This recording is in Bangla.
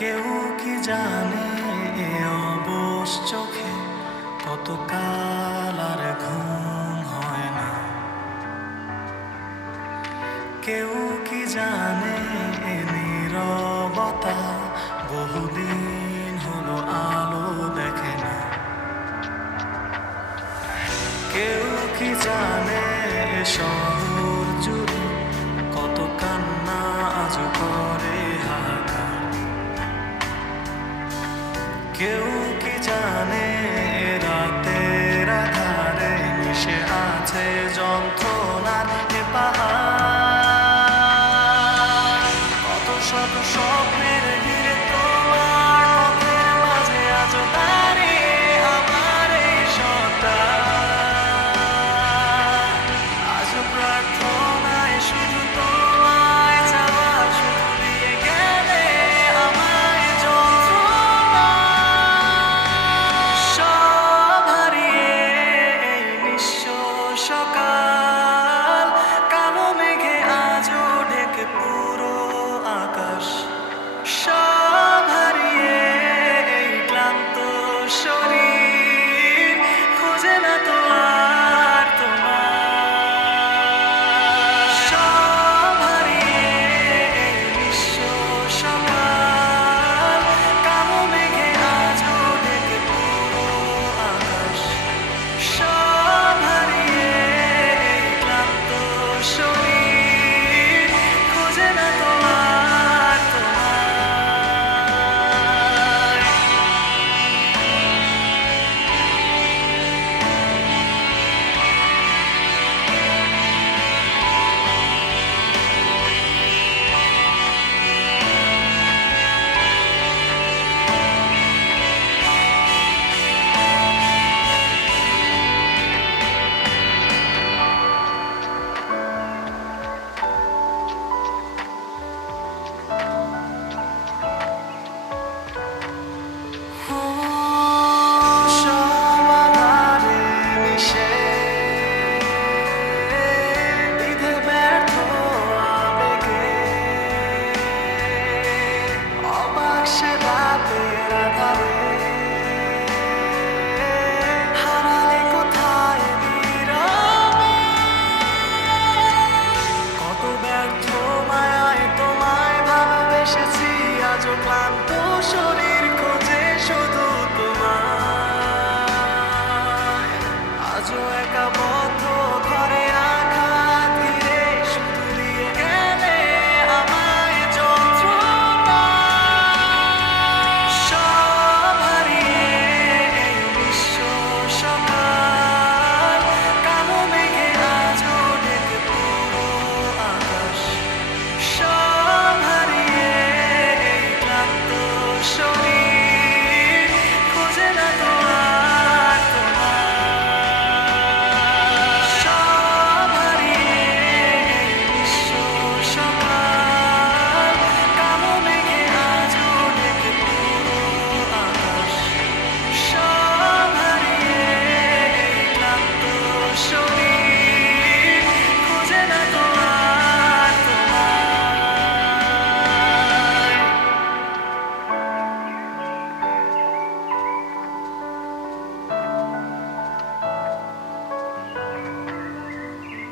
কেউ কি জানে এ অবশ চোখে কতকাল আর ঘুম হয় না। কেউ কি জানে এ নীরবতা বহুদিন হলো আলো দেখে না। কেউ কি জানে এ শহর জুড়ে কত কান্না আজ করে হাহাকার। কেউ কি জানে রাতের আধারে মিশে আছে যন্ত্রণার এ পাহাড়। কত শত স্বপ্নের ঘিরে তোমার পথের মাঝে আজ দাঁড়িয়ে আমার এই সত্তা। আজ প্রার্থনায় শুধু তোমায় চাওয়া, শুধু দিয়ে গেলে আমায় যন্ত্রণা। সব হারিয়ে এই নিঃস্ব সকাল